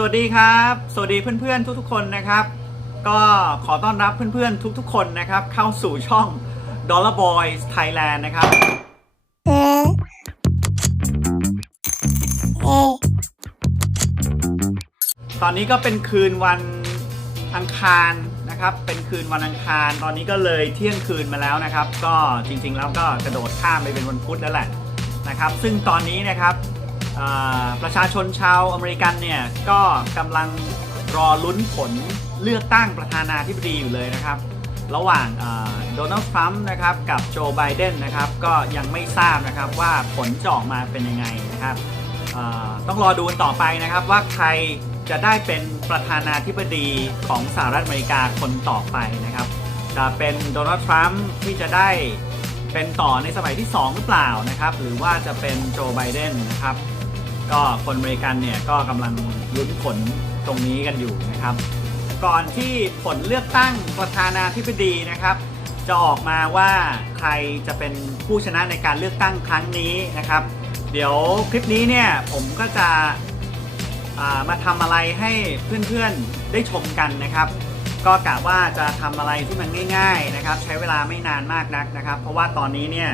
สวัสดีครับ สวัสดีเพื่อนๆทุกๆคนนะครับ ก็ขอต้อนรับเพื่อนๆทุกๆคนนะครับ เข้าสู่ช่อง Dollar Boys Thailand นะครับตอนนี้ก็เป็นคืนวันอังคารนะครับ เป็นคืนวันอังคาร ตอนนี้ก็เลยเที่ยงคืนมาแล้วนะครับ ก็จริงๆแล้วก็กระโดดข้ามไปเป็นวันพุธแล้วแหละนะครับ ซึ่งตอนนี้นะครับ ประชาชนชาวอเมริกันเนี่ยก็กำลังรอลุ้นผลเลือกตั้งประธานาธิบดีอยู่เลยนะครับ ระหว่างโดนัลด์ทรัมป์นะครับกับโจไบเดนนะครับก็ยังไม่ทราบนะครับว่าผลจะออกมาเป็นยังไงนะครับต้องรอดูกันต่อไปนะครับว่าใครจะได้เป็นประธานาธิบดีของสหรัฐอเมริกาคนต่อไปนะครับ จะเป็นโดนัลด์ทรัมป์ที่จะได้เป็นต่อในสมัยที่ 2 หรือเปล่านะครับ หรือว่าจะเป็นโจไบเดนนะครับ ก็คนอเมริกันเนี่ยก็กำลังลุ้นผลตรงนี้กันอยู่นะครับ ก่อนที่ผลเลือกตั้งประธานาธิบดีนะครับ จะออกมาว่าใครจะเป็นผู้ชนะในการเลือกตั้งครั้งนี้นะครับ เดี๋ยวคลิปนี้เนี่ยผมก็จะามาทำอะไรให้เพื่อนๆได้ชมกันนะครับ ก็กะว่าจะทำอะไรที่มันง่าย ๆนะครับ ใช้เวลาไม่นานมากนักนะครับ เพราะว่าตอนนี้เนี่ย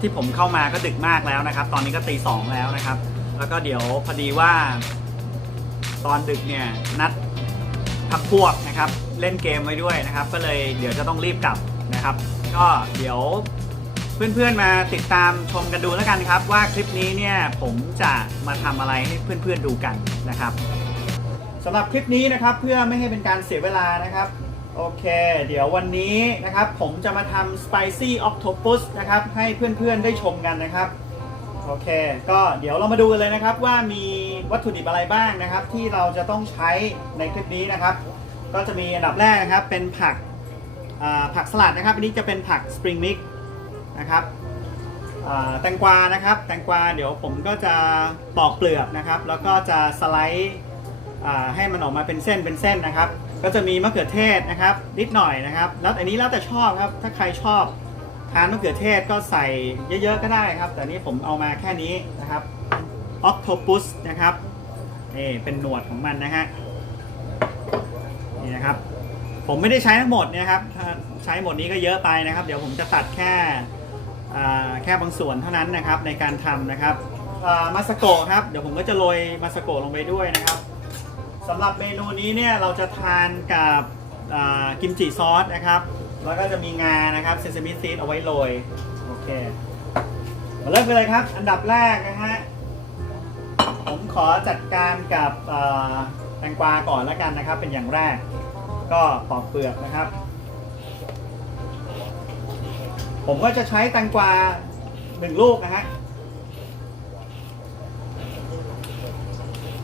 ที่ผมเข้ามาก็ดึกมากแล้วนะครับ ตอนนี้ก็ตีสองแล้วนะครับ แล้วก็เดี๋ยวพอดีว่า ตอนดึกเนี่ยนัดพักพวกนะครับ เล่นเกมไว้ด้วยนะครับ ก็เลยเดี๋ยวจะต้องรีบกลับนะครับ ก็เดี๋ยวเพื่อนๆมาติดตามชมกันดูแล้วกันครับ ว่าคลิปนี้เนี่ยผมจะมาทำอะไรให้เพื่อนๆดูกันนะครับสำหรับคลิปนี้นะครับเพื่อไม่ให้เป็นการเสียเวลานะครับ โอเค เดี๋ยววันนี้นะครับ ผมจะมาทำ spicy octopus นะครับ ให้เพื่อนๆได้ชมกันนะครับ โอเค ก็เดี๋ยวเรามาดูกันเลยนะครับ ว่ามีวัตถุดิบอะไรบ้างนะครับ ที่เราจะต้องใช้ในคลิปนี้นะครับ ก็จะมีอันดับแรกนะครับ เป็นผักผักสลัดนะครับ อันนี้จะเป็นผัก spring mix นะครับแตงกวานะครับ แตงกวาเดี๋ยวผมก็จะปอกเปลือกนะครับ แล้วก็จะสไลด์ให้มันออกมาเป็นเส้นเป็นเส้นนะครับ ก็จะมีมะเขือเทศนะครับ นิดหน่อยนะครับ แล้วอันนี้แล้วแต่ชอบครับ ถ้าใครชอบทานมะเขือเทศก็ใส่เยอะๆก็ได้ครับ แต่นี่ผมเอามาแค่นี้นะครับออ t โ p ปุสนะครับนี่เป็นหนวดของมันนะฮะนี่นะครับ ผมไม่ได้ใช้ทั้งหมดเนะครับถ้าใช้หมดนี้ก็เยอะไปนะครับ เดี๋ยวผมจะตัดแค่แค่บางส่วนเท่านั้นนะครับในการทำนะครับมาสโกะครับ เดี๋ยวผมก็จะโรยมาสโกะลงไปด้วยนะครับ สำหรับเมนูนี้เนี่ยเราจะทานกับกิมจิซอสนะครับ แล้วก็จะมีงานะครับเซซามิซีดเอาไว้โรยโอเคมาเริ่มกันเลยครับ อันดับแรกนะฮะผมขอจัดการกับแตงกวาก่อนแล้วกันนะครับ เป็นอย่างแรก ก็ปอกเปลือกนะครับ ผมก็จะใช้แตงกวาหนึ่งลูกนะฮะ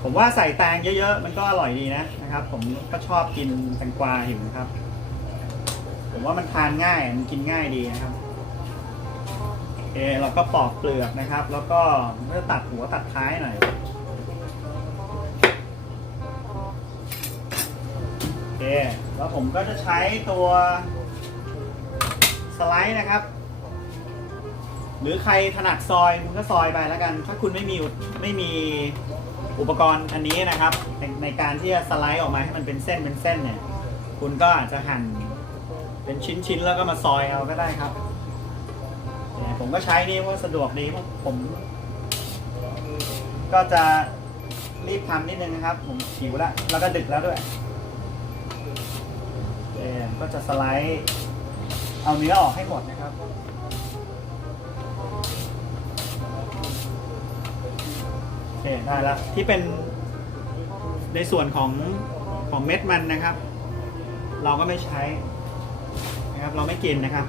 ผมว่าใส่แตงเยอะๆ มันก็อร่อยดีนะนะครับ ผมก็ชอบกินแตงกวาอยู่นะครับ ผมว่ามันทานง่ายมันกินง่ายดีนะครับโอเคเราก็ปอกเปลือกนะครับ แล้วก็ก็ตัดหัวตัดท้ายหน่อยโอเคแล้วผมก็จะใช้ตัวสไลด์นะครับ หรือใครถนัดซอยคุณก็ซอยไปแล้วกัน ถ้าคุณไม่มีไม่มี อุปกรณ์อันนี้นะครับในการที่จะสไลด์ออกมาให้มันเป็นเส้นเป็นเส้นเนี่ย คุณก็อาจจะหั่นเป็นชิ้นๆ แล้วก็มาซอยเอาก็ได้ครับผมก็ใช้นี่เพราะสะดวกดีเพราะผม ก็จะรีบทำนิดนึงนะครับ ผมหิวแล้วแล้วก็ดึกแล้วด้วยก็จะสไลด์เอาเนื้อออกให้หมดนะครับ เคได้แล้วที่เป็นในส่วนของของเม็ดมันนะครับ เราก็ไม่ใช้นะครับ เราไม่กินนะครับ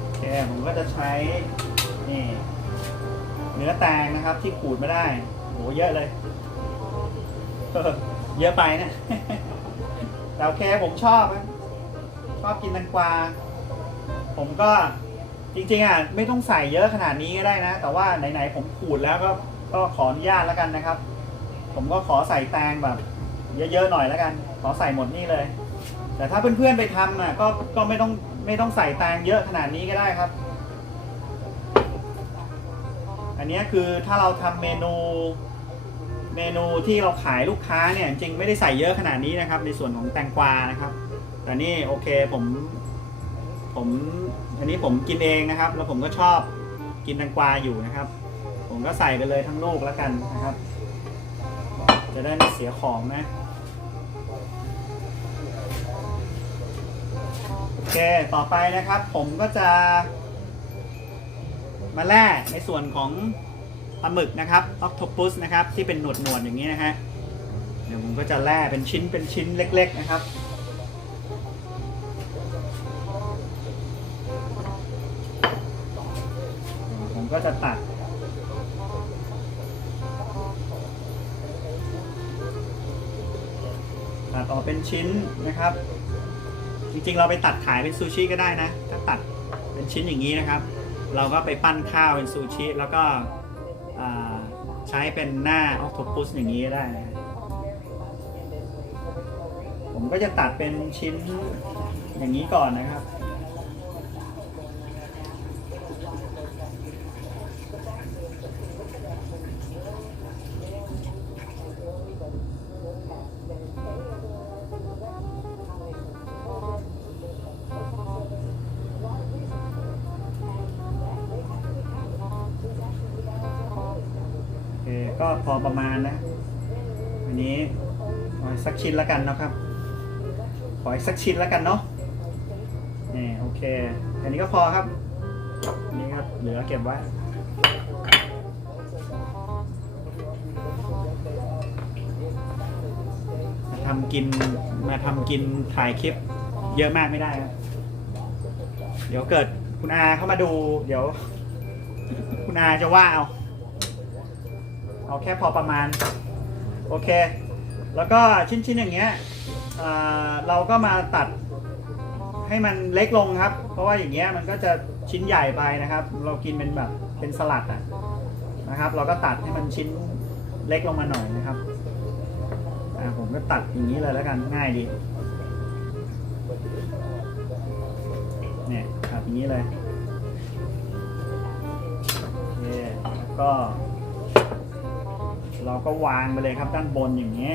โอเคผมก็จะใช้นี่เนื้อแตงนะครับ ที่ขูดไม่ได้โหเยอะเลย เยอะไปนะแต่โอเคผมชอบชอบกินแตงกวาผมก็ จริงๆอะไม่ต้องใส่เยอะขนาดนี้ก็ได้นะ แต่ว่าไหนๆผมขูดแล้วก็ก็ขออนุญาตแล้วกันนะครับ ผมก็ขอใส่แตงแบบเยอะๆหน่อยแล้วกัน ขอใส่หมดนี่เลย แต่ถ้าเพื่อนๆไปทำอะก็ก็ไม่ต้องไม่ต้องใส่แตงเยอะขนาดนี้ก็ได้ครับ อันนี้คือถ้าเราทำเมนูเมนูที่เราขายลูกค้าเนี่ยจริงไม่ได้ใส่เยอะขนาดนี้นะครับ ในส่วนของแตงกวานะครับ แต่นี่โอเคผมผม อันนี้ผมกินเองนะครับ แล้วผมก็ชอบกินแตงกวาอยู่นะครับ ผมก็ใส่ไปเลยทั้งลูกแล้วกันนะครับ จะได้ไม่เสียของนะโอเคต่อไปนะครับ ผมก็จะ มาแล่ในส่วนของปลาหมึกนะครับออ t โ p ปุสนะครับ ที่เป็นหนวดหนวดๆอย่างนี้นะฮะเดี๋ยวผมก็จะแล่เป็นชิ้นเป็นชิ้นเล็ก ๆ นะครับ ตัดออกเป็นชิ้นนะครับ จริงๆเราไปตัดขายเป็นซูชิก็ได้นะ ถ้าตัดเป็นชิ้นอย่างนี้นะครับ เราก็ไปปั้นข้าวเป็นซูชิ แล้วก็ใช้เป็นหน้าออคโตปุสอย่างนี้ก็ได้ ผมก็จะตัดเป็นชิ้นอย่างนี้ก่อนนะครับ ก็พอประมาณนะอันนี้ขอสักชิ้นแล้วกันนะครับ ขออีกสักชิ้นแล้วกันเนาะนี่โอเคอันนี้ก็พอครับนนี้ครับเหลือเก็บไว้ทำกินมาทำกินถ่ายคลิปเยอะมากไม่ได้ครับเดี๋ยวเกิดคุณอาเข้ามาดู เดี๋ยว คุณอาจะว่าเอา เอาแค่พอประมาณ โอเค แล้วก็ชิ้นๆอย่างเงี้ยเราก็มาตัดให้มันเล็กลงครับ เพราะว่าอย่างเงี้ยมันก็จะชิ้นใหญ่ไปนะครับ เรากินเป็นแบบเป็นสลัดอะนะครับ เราก็ตัดให้มันชิ้นเล็กลงมาหน่อยนะครับผมก็ตัดอย่างนี้เลยแล้วกันง่ายดีเนี่ยตัดอย่างนี้เลยโอเคแล้วก็ เราก็วางไปเลยครับด้านบนอย่างนี้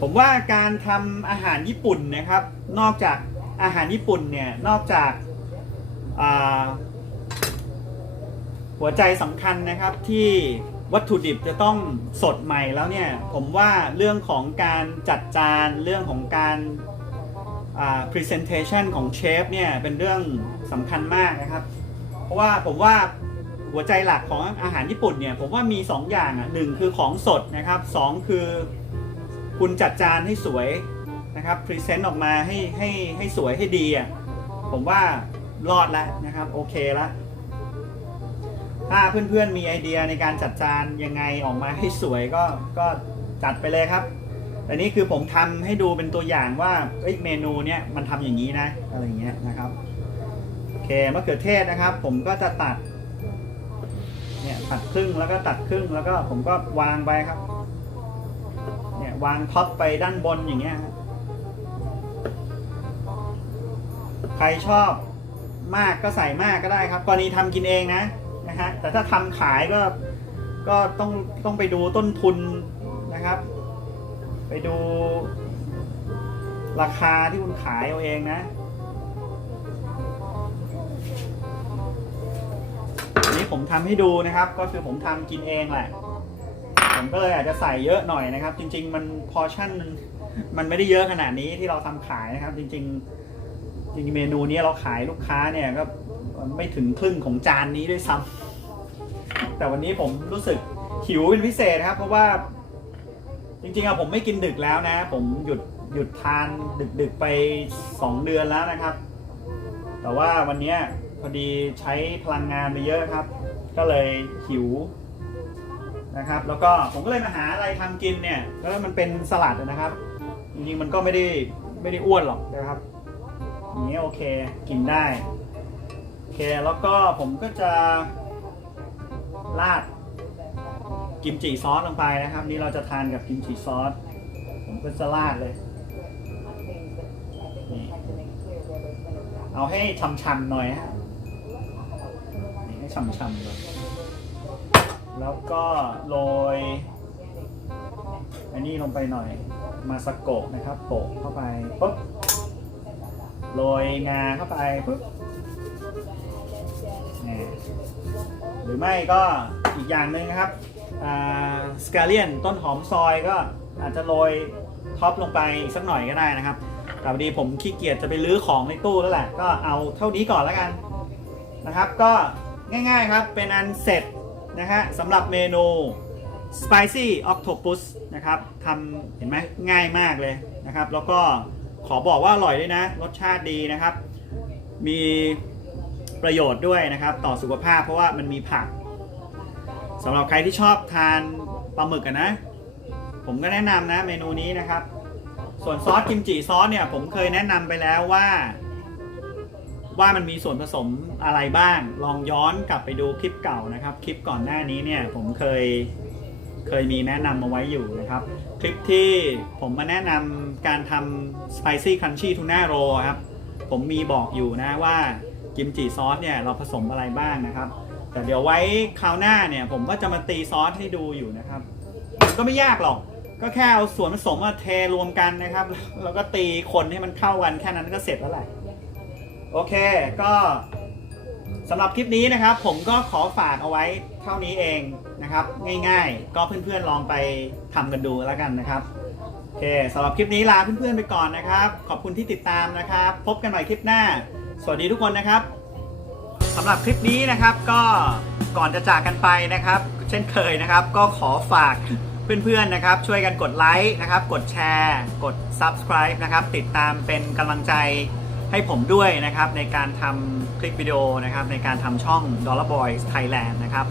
ผมว่าการทำอาหารญี่ปุ่นนะครับ นอกจากอาหารญี่ปุ่นเนี่ย นอกจากาหัวใจสำคัญนะครับที่วัตถุดิบจะต้องสดใหม่แล้วเนี่ย ผมว่าเรื่องของการจัดจานเรื่องของการา presentation ของเชฟเนี่ย เป็นเรื่อง สำคัญมากนะครับ เพราะว่าผมว่าหัวใจหลักของอาหารญี่ปุ่นเนี่ยผมว่ามี 2 อย่างอะหนึ่งคือของสดนะครับสองคือคุณจัดจานให้สวยนะครับ present ออกมาให้ให้ให้สวยให้ดีอะผมว่ารอดแล้วนะครับโอเคแล้วถ้าเพื่อนๆมีไอเดียในการจัดจานยังไงออกมาให้สวยก็ก็จัดไปเลยครับอันนี้คือผมทำให้ดูเป็นตัวอย่างว่าเอ้ยเมนูเนี้ยมันทำอย่างนี้นะอะไรอย่างเงี้ยนะครับ คมะเขือเทศนะครับ ผมก็จะตัดเนี่ยตัดครึ่งแล้วก็ตัดครึ่งแล้วก็ผมก็วางไปครับเนี่ยวางท็อปไปด้านบนอย่างเงี้ยครับใครชอบมากก็ใส่มากก็ได้ครับกรณีทำกินเองนะนะฮะแต่ถ้าทำขายก็ก็ต้องต้องไปดูต้นทุนนะครับ ไปดูราคาที่คุณขายเอาเองนะ ผมทำให้ดูนะครับ ก็คือผมทำกินเองแหละ ผมก็เลยอาจจะใส่เยอะหน่อยนะครับ จริง ๆ มันพอชั่นมันไม่ได้เยอะขนาดนี้ที่เราทำขายนะครับ จริง ๆ จริงๆเมนูนี้เราขายลูกค้าเนี่ยก็ไม่ถึงครึ่งของจานนี้ด้วยซ้ำแต่วันนี้ผมรู้สึกหิวเป็นพิเศษนะครับ เพราะว่า จริงๆอะผมไม่กินดึกแล้วนะ ผมหยุดหยุดทานดึกๆไป 2 เดือนแล้วนะครับ แต่ว่าวันนี้ พอดีใช้พลังงานไปเยอะครับ ก็เลยหิวนะครับ แล้วก็ผมก็เลยมาหาอะไรทำกินเนี่ยแล้วมันเป็นสลัดนะครับ จริงๆมันก็ไม่ได้ไม่ได้อ้วนหรอกนะครับอย่างนี้โอเคกินได้โอเคแล้วก็ผมก็จะราดกิมจิซอสลงไปนะครับ นี่เราจะทานกับกิมจิซอสผมก็จะราดเลยเอาให้ช่ำๆหน่อยฮะ นี่ให้ำๆเลย แล้วก็โรย อันนี้ลงไปหน่อย มาสโกะนะครับโปะเข้าไปปุ๊บ โรยงาเข้าไปปุ๊บนี่หรือไม่ก็อีกอย่างหนึ่งนะครับสกาเลียนต้นหอมซอยก็อาจจะโรยท็อปลงไปอีกสักหน่อยก็ได้นะครับ แต่พอดีผมขี้เกียจจะไปรื้อของในตู้แล้วแหละ ก็เอาเท่านี้ก่อนแล้วกันนะครับ ก็ ง่ายๆครับเป็นอันเสร็จนะฮะสำหรับเมนู spicy octopus นะครับทำเห็นไหมง่ายมากเลยนะครับ แล้วก็ขอบอกว่าอร่อยด้วยนะ รสชาติดีนะครับ มีประโยชน์ด้วยนะครับ ต่อสุขภาพเพราะว่ามันมีผักสำหรับใครที่ชอบทานปลาหมึกนะ ผมก็แนะนำนะเมนูนี้นะครับ ส่วนซอสกิมจิซอสเนี่ยผมเคยแนะนำไปแล้วว่า ว่ามันมีส่วนผสมอะไรบ้าง ลองย้อนกลับไปดูคลิปเก่านะครับ คลิปก่อนหน้านี้เนี่ยผมเคยเคยมีแนะนำมาไว้อยู่นะครับ คลิปที่ผมมาแนะนำการทำ spicy crunchy tuna roll ครับ ผมมีบอกอยู่นะว่ากิมจิซอสเนี่ยเราผสมอะไรบ้างนะครับ แต่เดี๋ยวไว้คราวหน้าเนี่ยผมก็จะมาตีซอสให้ดูอยู่นะครับมันก็ไม่ยากหรอก ก็แค่เอาส่วนผสมมาเทรวมกันนะครับ แล้วก็ตีคนให้มันเข้ากันแค่นั้นก็เสร็จแล้วแหละ โอเค ก็สำหรับคลิปนี้นะครับ ผมก็ขอฝากเอาไว้เท่านี้เองนะครับ ง่ายๆ ก็เพื่อนๆลองไปทำกันดูแล้วกันนะครับโอเคสำหรับคลิปนี้ลาเพื่อนๆไปก่อนนะครับ ขอบคุณที่ติดตามนะครับ พบกันใหม่คลิปหน้า สวัสดีทุกคนนะครับสำหรับคลิปนี้นะครับก็ก่อนจะจากกันไปนะครับ เช่นเคยนะครับ ก็ขอฝากเพื่อนๆนะครับ ช่วยกันกดไลค์นะครับ กดแชร์ กด subscribe นะครับ ติดตามเป็นกำลังใจ ให้ผมด้วยนะครับในการทำคลิปวิดีโอนะครับในการทำช่อง Dollar Boys Thailand นะครับ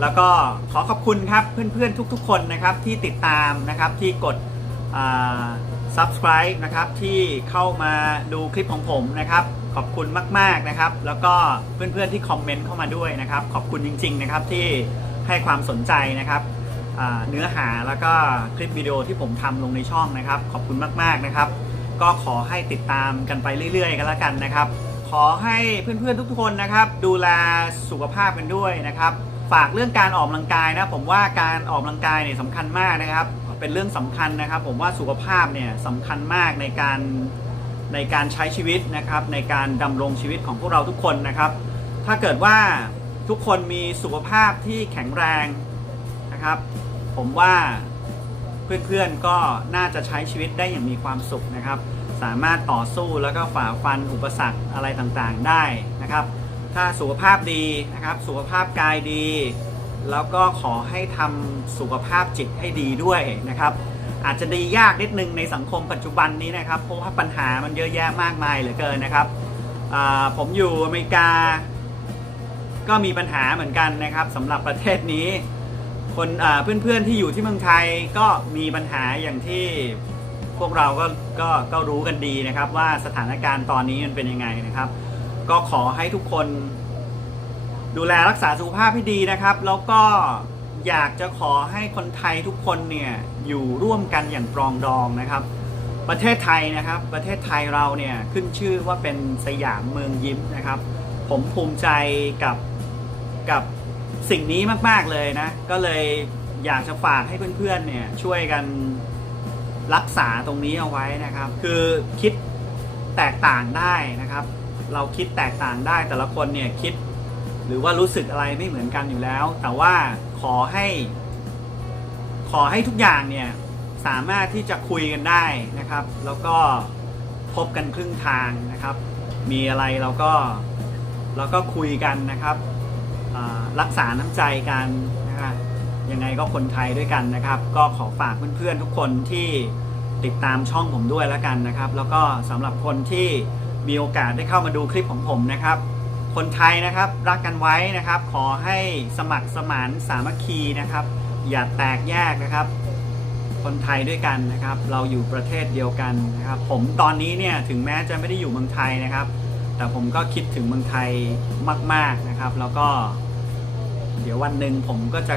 แล้วก็ขอขอบคุณครับเพื่อนๆทุกๆ คนนะครับที่ติดตามนะครับที่กด subscribe นะครับที่เข้ามาดูคลิปของผมนะครับขอบคุณมากๆนะครับ แล้วก็เพื่อนๆที่คอมเมนต์เข้ามาด้วยนะครับ ขอบคุณจริง ๆ นะครับที่ให้ความสนใจนะครับเนื้อหาแล้วก็คลิปวิดีโอที่ผมทำลงในช่องนะครับ ขอบคุณมากๆนะครับ ก็ขอให้ติดตามกันไปเรื่อยๆ กันแล้วกันนะครับ ขอให้เพื่อนๆทุกๆคนนะครับ ดูแลสุขภาพกันด้วยนะครับ ฝากเรื่องการออกกำลังกายนะ ผมว่าการออกกำลังกายเนี่ยสำคัญมากนะครับ เป็นเรื่องสำคัญนะครับ ผมว่าสุขภาพเนี่ยสำคัญมากในการในการใช้ชีวิตนะครับ ในการดำรงชีวิตของพวกเราทุกคนนะครับ ถ้าเกิดว่าทุกคนมีสุขภาพที่แข็งแรงนะครับ ผมว่า เพื่อนๆก็น่าจะใช้ชีวิตได้อย่างมีความสุขนะครับ สามารถต่อสู้แล้วก็ฝ่าฟันอุปสรรคอะไรต่างๆได้นะครับ ถ้าสุขภาพดีนะครับสุขภาพกายดี แล้วก็ขอให้ทำสุขภาพจิตให้ดีด้วยนะครับ อาจจะดียากนิดนึงในสังคมปัจจุบันนี้นะครับ เพราะว่าปัญหามันเยอะแยะมากมายเหลือเกินนะครับผมอยู่อเมริกาก็มีปัญหาเหมือนกันนะครับสำหรับประเทศนี้ คนเพื่อนๆที่อยู่ที่เมืองไทยก็มีปัญหาอย่างที่พวกเราก็ก็ก็รู้กันดีนะครับว่าสถานการณ์ตอนนี้มันเป็นยังไงนะครับ ก็ขอให้ทุกคนดูแลรักษาสุขภาพให้ดีนะครับ แล้วก็อยากจะขอให้คนไทยทุกคนเนี่ยอยู่ร่วมกันอย่างปรองดองนะครับ ประเทศไทยนะครับ ประเทศไทยเราเนี่ยขึ้นชื่อว่าเป็นสยามเมืองยิ้มนะครับ ผมภูมิใจกับกับ สิ่งนี้มาก ๆ เลยนะ ก็เลยอยากจะฝากให้เพื่อนๆเนี่ยช่วยกันรักษาตรงนี้เอาไว้นะครับ คือคิดแตกต่างได้นะครับ เราคิดแตกต่างได้แต่ละคนเนี่ยคิดหรือว่ารู้สึกอะไรไม่เหมือนกันอยู่แล้ว แต่ว่าขอให้ ขอให้ทุกอย่างเนี่ยสามารถที่จะคุยกันได้นะครับ แล้วก็พบกันครึ่งทางนะครับ มีอะไรเราก็เราก็คุยกันนะครับ รักษาน้ำใจกันนะครับยังไงก็คนไทยด้วยกันนะครับ ก็ขอฝากเพื่อนๆทุกคนที่ติดตามช่องผมด้วยแล้วกันนะครับ แล้วก็สำหรับคนที่มีโอกาสได้เข้ามาดูคลิปของผมนะครับ คนไทยนะครับรักกันไว้นะครับ ขอให้สมัครสมานสามัคคีนะครับ อย่าแตกแยกนะครับ คนไทยด้วยกันนะครับ เราอยู่ประเทศเดียวกันนะครับ ผมตอนนี้เนี่ยถึงแม้จะไม่ได้อยู่เมืองไทยนะครับ แต่ผมก็คิดถึงเมืองไทยมาก ๆนะครับ แล้วก็ เดี๋ยววันหนึ่งผมก็จะ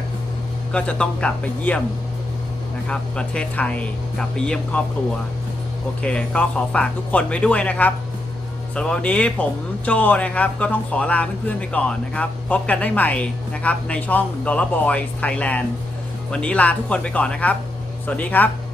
ก็จะต้องกลับไปเยี่ยมนะครับ ประเทศไทยกลับไปเยี่ยมครอบครัว โอเค ก็ขอฝากทุกคนไว้ด้วยนะครับสำหรับวันนี้ผมโจ้นะครับ ก็ต้องขอลาเพื่อนๆไปก่อนนะครับ พบกันได้ใหม่นะครับ ในช่อง Dollar Boys Thailand วันนี้ลาทุกคนไปก่อนนะครับ สวัสดีครับ